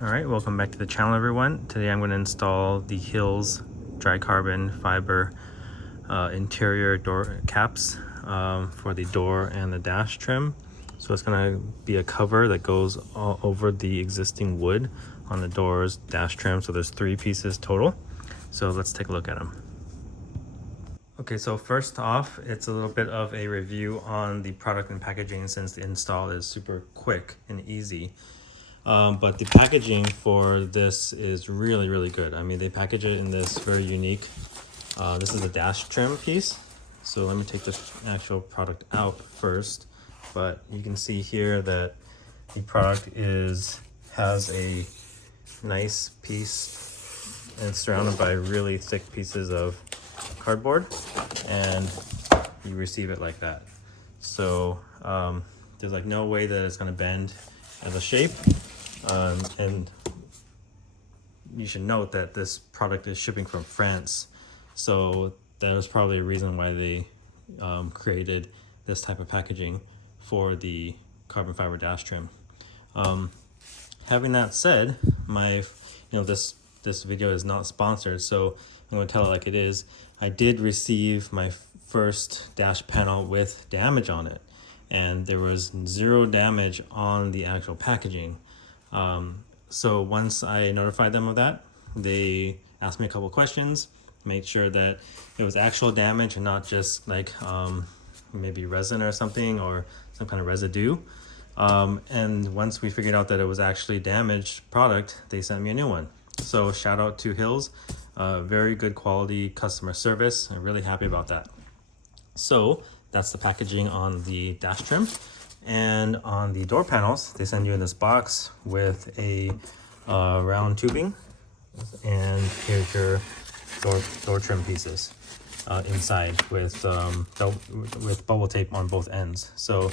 Alright, welcome back to the channel everyone. Today I'm going to install the Hills dry carbon fiber interior door caps for the door and the dash trim. So it's going to be a cover that goes all over the existing wood on the doors, dash trim. So there's 3 pieces total. So let's take a look at them. Okay, so first off, it's a little bit of a review on the product and packaging since the install is super quick and easy. But the packaging for this is really good. I mean, they package it in this very unique, this is a dash trim piece. So let me take the actual product out first. But you can see here that the product has a nice piece and it's surrounded by really thick pieces of cardboard, and you receive it like that. So there's like no way that it's going to bend as a shape. And you should note that this product is shipping from France, so that was probably a reason why they created this type of packaging for the carbon fiber dash trim. Having that said, this video is not sponsored, so I'm going to tell it like it is. I did receive my first dash panel with damage on it, and there was 0 damage on the actual packaging. So once I notified them of that, they asked me a couple questions, made sure that it was actual damage and not just like maybe resin or something or some kind of residue. And once we figured out that it was actually damaged product, they sent me a new one. So shout out to Hills, very good quality customer service. I'm really happy about that. So that's the packaging on the dash trim. And on the door panels, they send you in this box with a round tubing, and here's your door trim pieces inside with bubble tape on both ends. So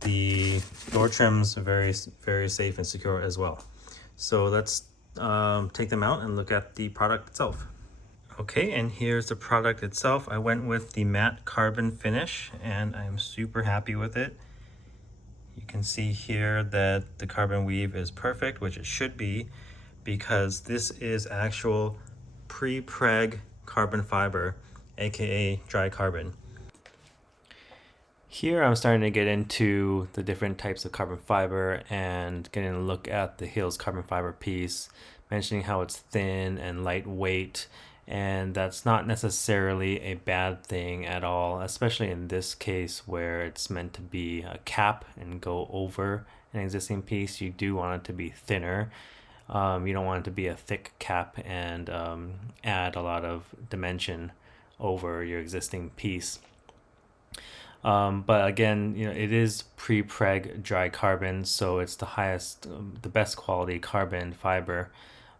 the door trim's very safe and secure as well. So let's take them out and look at the product itself. Okay, and here's the product itself. I went with the matte carbon finish, and I'm super happy with it. You can see here that the carbon weave is perfect, which it should be, because this is actual pre-preg carbon fiber, aka dry carbon. Here I'm starting to get into the different types of carbon fiber and getting a look at the Hills carbon fiber piece, mentioning how it's thin and lightweight, and that's not necessarily a bad thing at all, especially in this case where it's meant to be a cap and go over an existing piece. You do want it to be thinner. You don't want it to be a thick cap and add a lot of dimension over your existing piece. But again, it is pre-preg dry carbon, so it's the highest, the best quality carbon fiber,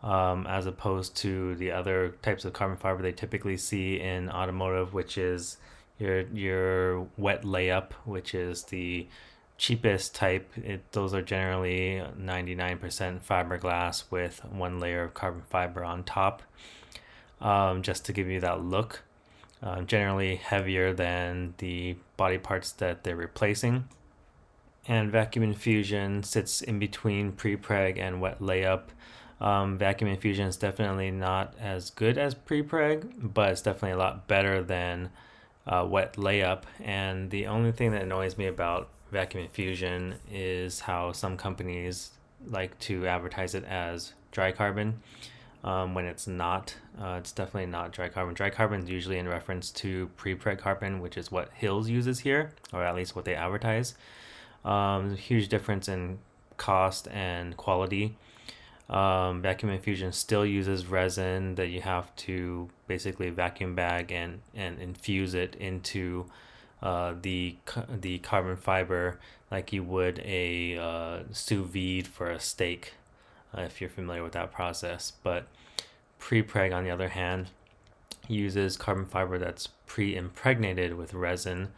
as opposed to the other types of carbon fiber they typically see in automotive, which is your wet layup, which is the cheapest type. Those are generally 99% fiberglass with 1 layer of carbon fiber on top, just to give you that look. Generally heavier than the body parts that they're replacing. And vacuum infusion sits in between pre-preg and wet layup. Vacuum infusion is definitely not as good as pre-preg, but it's definitely a lot better than wet layup. And the only thing that annoys me about vacuum infusion is how some companies like to advertise it as dry carbon. When it's not. It's definitely not dry carbon. Dry carbon is usually in reference to pre-preg carbon, which is what Hills uses here, or at least what they advertise. There's a huge difference in cost and quality. Vacuum infusion still uses resin that you have to basically vacuum bag and infuse it into the carbon fiber like you would a sous vide for a steak, if you're familiar with that process. But pre-preg, on the other hand, uses carbon fiber that's pre-impregnated with resin,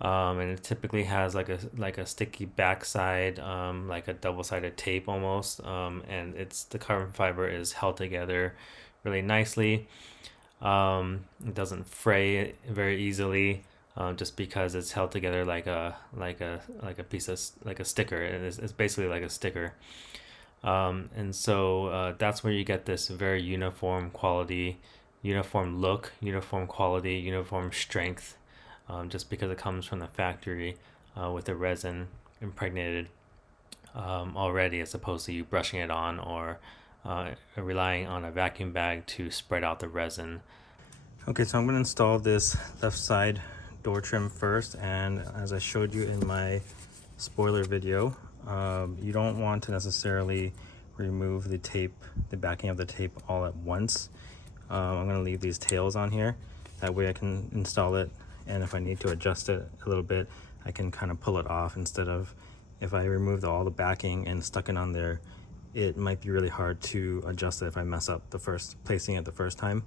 and it typically has like a sticky backside, like a double-sided tape almost, and the carbon fiber is held together really nicely. It doesn't fray very easily, just because it's held together like a piece of like a sticker. It's basically like a sticker. And so that's where you get this very uniform quality, uniform look, uniform quality, uniform strength, just because it comes from the factory with the resin impregnated already, as opposed to you brushing it on or relying on a vacuum bag to spread out the resin. Okay, so I'm going to install this left side door trim first, and as I showed you in my spoiler video, you don't want to necessarily remove the tape, the backing of the tape all at once. I'm going to leave these tails on here, that way I can install it, and if I need to adjust it a little bit, I can kind of pull it off. Instead of, if I remove all the backing and stuck it on there, it might be really hard to adjust it if I mess up placing it the first time.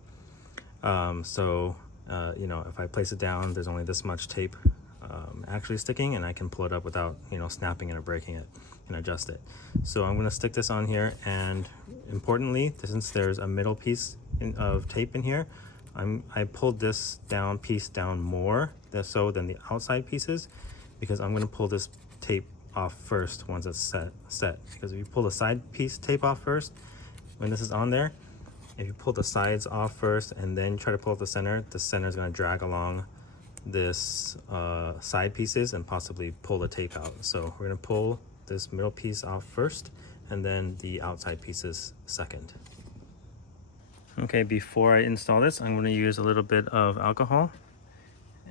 You know, if I place it down, there's only this much tape actually sticking, and I can pull it up without, you know, snapping it or breaking it, and adjust it. So I'm going to stick this on here, and importantly, since there's a middle piece of tape in here, I pulled this piece down more than the outside pieces, because I'm going to pull this tape off first once it's set. Because if you pull the side piece tape off first, when this is on there, if you pull the sides off first and then try to pull up the center is going to drag along this side pieces and possibly pull the tape out. So we're going to pull this middle piece off first and then the outside pieces second. Okay, before I install this, I'm going to use a little bit of alcohol,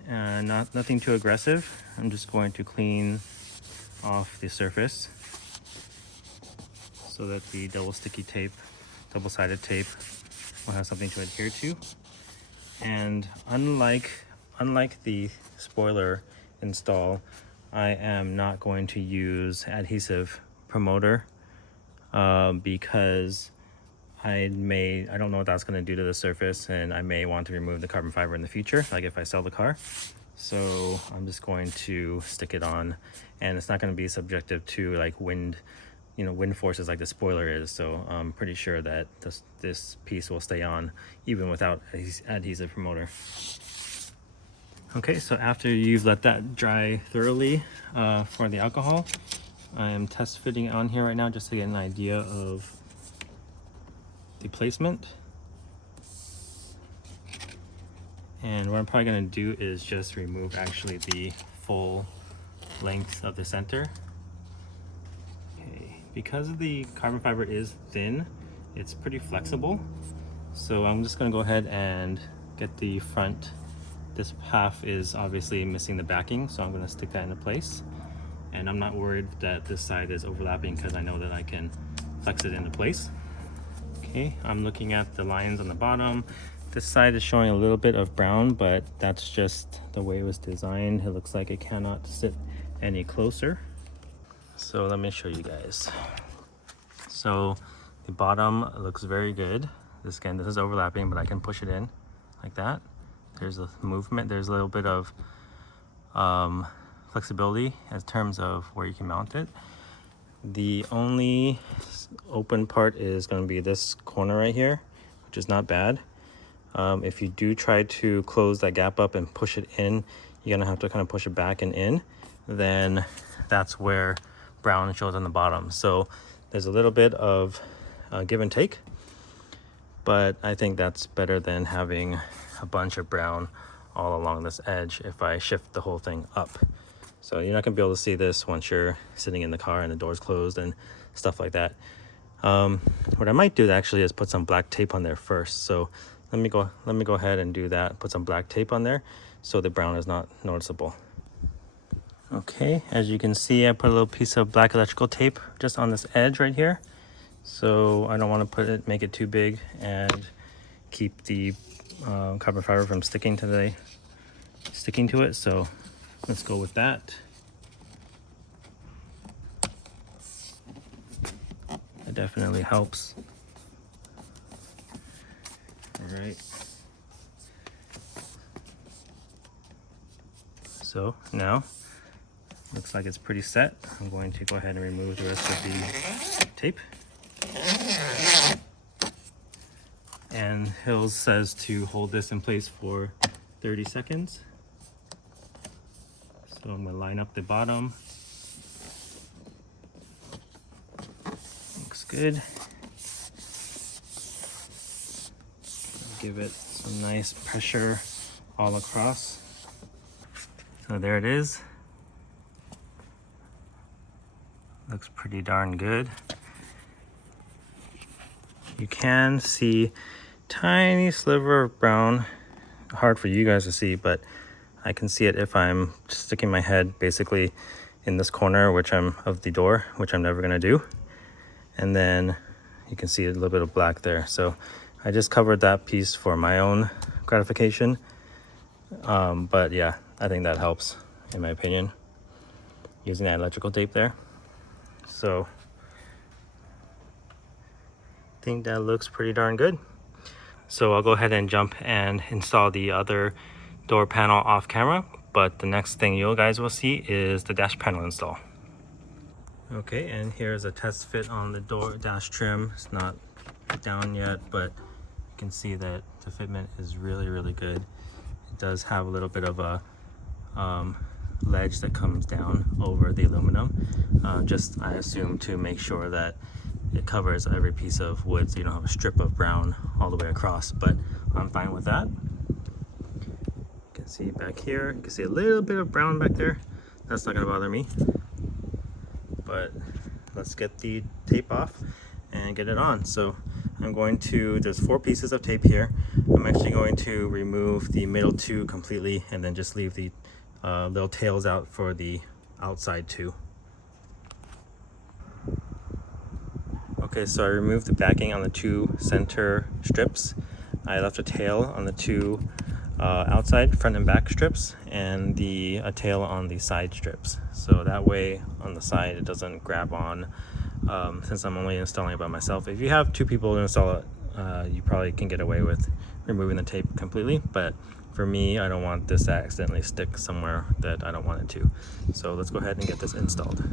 and nothing too aggressive. I'm just going to clean off the surface so that the double-sided tape will have something to adhere to. And unlike the spoiler install, I am not going to use adhesive promoter because I don't know what that's going to do to the surface, and I may want to remove the carbon fiber in the future, like if I sell the car. So I'm just going to stick it on, and it's not going to be subjective to like wind forces like the spoiler is. So I'm pretty sure that this piece will stay on even without adhesive promoter. Okay, so after you've let that dry thoroughly for the alcohol, I am test fitting it on here right now just to get an idea of the placement. And what I'm probably going to do is just remove actually the full length of the center. Okay, because the carbon fiber is thin, it's pretty flexible. So I'm just going to go ahead and get the front. This half is obviously missing the backing, so I'm going to stick that into place. And I'm not worried that this side is overlapping because I know that I can flex it into place. Okay, I'm looking at the lines on the bottom. This side is showing a little bit of brown, but that's just the way it was designed. It looks like it cannot sit any closer. So let me show you guys. So the bottom looks very good. This is overlapping, but I can push it in like that. There's a movement, there's a little bit of flexibility in terms of where you can mount it. The only open part is going to be this corner right here, which is not bad. If you do try to close that gap up and push it in, you're going to have to kind of push it back and in. Then that's where brown shows on the bottom. So there's a little bit of give and take, but I think that's better than having a bunch of brown all along this edge if I shift the whole thing up. So you're not gonna be able to see this once you're sitting in the car and the door's closed and stuff like that. What I might do actually is put some black tape on there first. So let me go ahead and do that. Put some black tape on there so the brown is not noticeable. Okay, as you can see, I put a little piece of black electrical tape just on this edge right here. So I don't want to make it too big and keep the carbon fiber from sticking to it. So let's go with that. It definitely helps. All right. So now looks like it's pretty set. I'm going to go ahead and remove the rest of the tape. And Hills says to hold this in place for 30 seconds. So I'm going to line up the bottom. Looks good. Give it some nice pressure all across. So there it is. Looks pretty darn good. You can see tiny sliver of brown. Hard for you guys to see, but I can see it if I'm sticking my head basically in this corner, which I'm of the door, which I'm never gonna do. And then you can see a little bit of black there. So I just covered that piece for my own gratification. But yeah, I think that helps in my opinion, using that electrical tape there. So I think that looks pretty darn good. So I'll go ahead and jump and install the other door panel off camera, but the next thing you guys will see is the dash panel install. Okay, and here's a test fit on the door dash trim. It's not down yet, but you can see that the fitment is really good. It does have a little bit of a ledge that comes down over the aluminum, just I assume to make sure that it covers every piece of wood so you don't have a strip of brown all the way across, but I'm fine with that. You can see back here, you can see a little bit of brown back there. That's not gonna bother me. But let's get the tape off and get it on. So I'm going to, there's 4 pieces of tape here. I'm actually going to remove the middle 2 completely and then just leave the little tails out for the outside 2. Okay, so I removed the backing on the 2 center strips. I left a tail on the 2 outside front and back strips, and a tail on the side strips. So that way on the side it doesn't grab on, since I'm only installing it by myself. If you have 2 people to install it, you probably can get away with removing the tape completely, but for me, I don't want this to accidentally stick somewhere that I don't want it to. So let's go ahead and get this installed.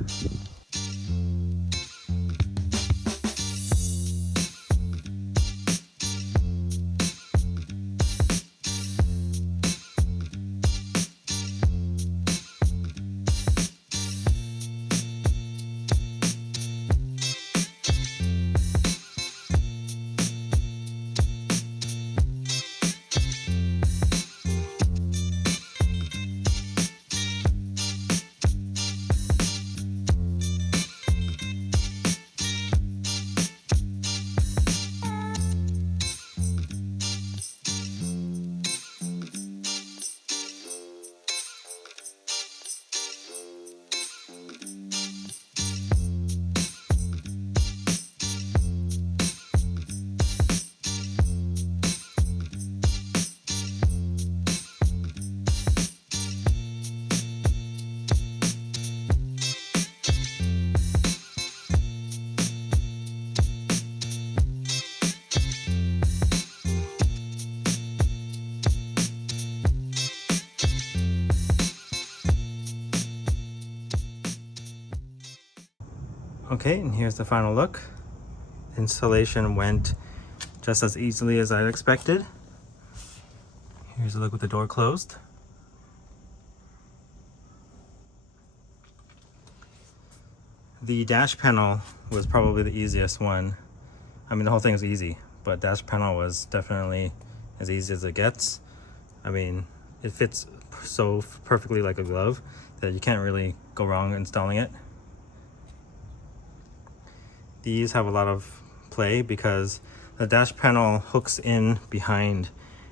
Okay, and here's the final look. Installation went just as easily as I expected. Here's a look with the door closed. The dash panel was probably the easiest one. I mean, the whole thing is easy, but dash panel was definitely as easy as it gets. I mean, it fits so perfectly like a glove that you can't really go wrong installing it. These have a lot of play because the dash panel hooks in behind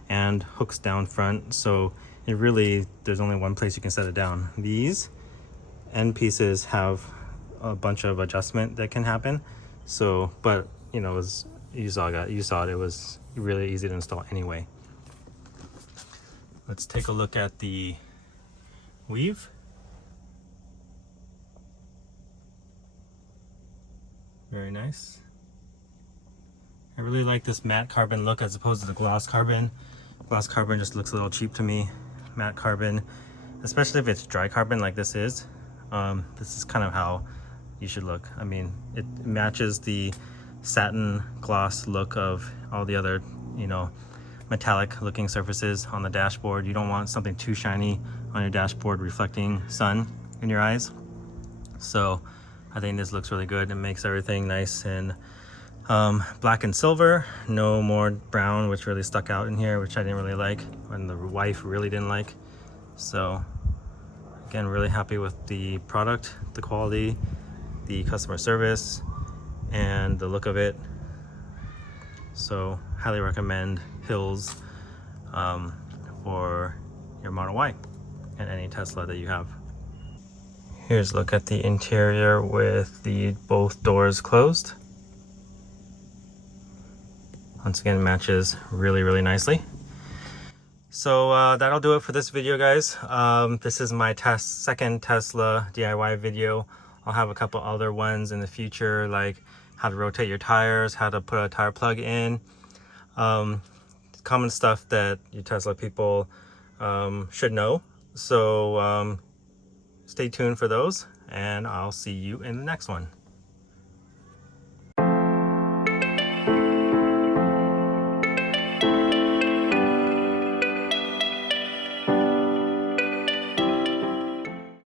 and hooks down front, so it really, there's only one place you can set it down. These end pieces have a bunch of adjustment that can happen, so, but you know, you saw it was really easy to install anyway. Let's take a look at the weave. Very nice. I really like this matte carbon look as opposed to the gloss carbon. Gloss carbon just looks a little cheap to me. Matte carbon, especially if it's dry carbon like this is kind of how you should look. I mean, it matches the satin gloss look of all the other, you know, metallic looking surfaces on the dashboard. You don't want something too shiny on your dashboard reflecting sun in your eyes. So I think this looks really good. It makes everything nice and Black and silver, no more brown, which really stuck out in here, which I didn't really like, and the wife really didn't like. So again, really happy with the product, the quality, the customer service, and the look of it. So highly recommend Hills for your Model Y and any Tesla that you have. Here's a look at the interior with the both doors closed. Once again, matches really nicely. So that'll do it for this video, guys. This is my second Tesla DIY video. I'll have a couple other ones in the future, like how to rotate your tires, how to put a tire plug in. Common stuff that you Tesla people should know. So stay tuned for those, and I'll see you in the next one.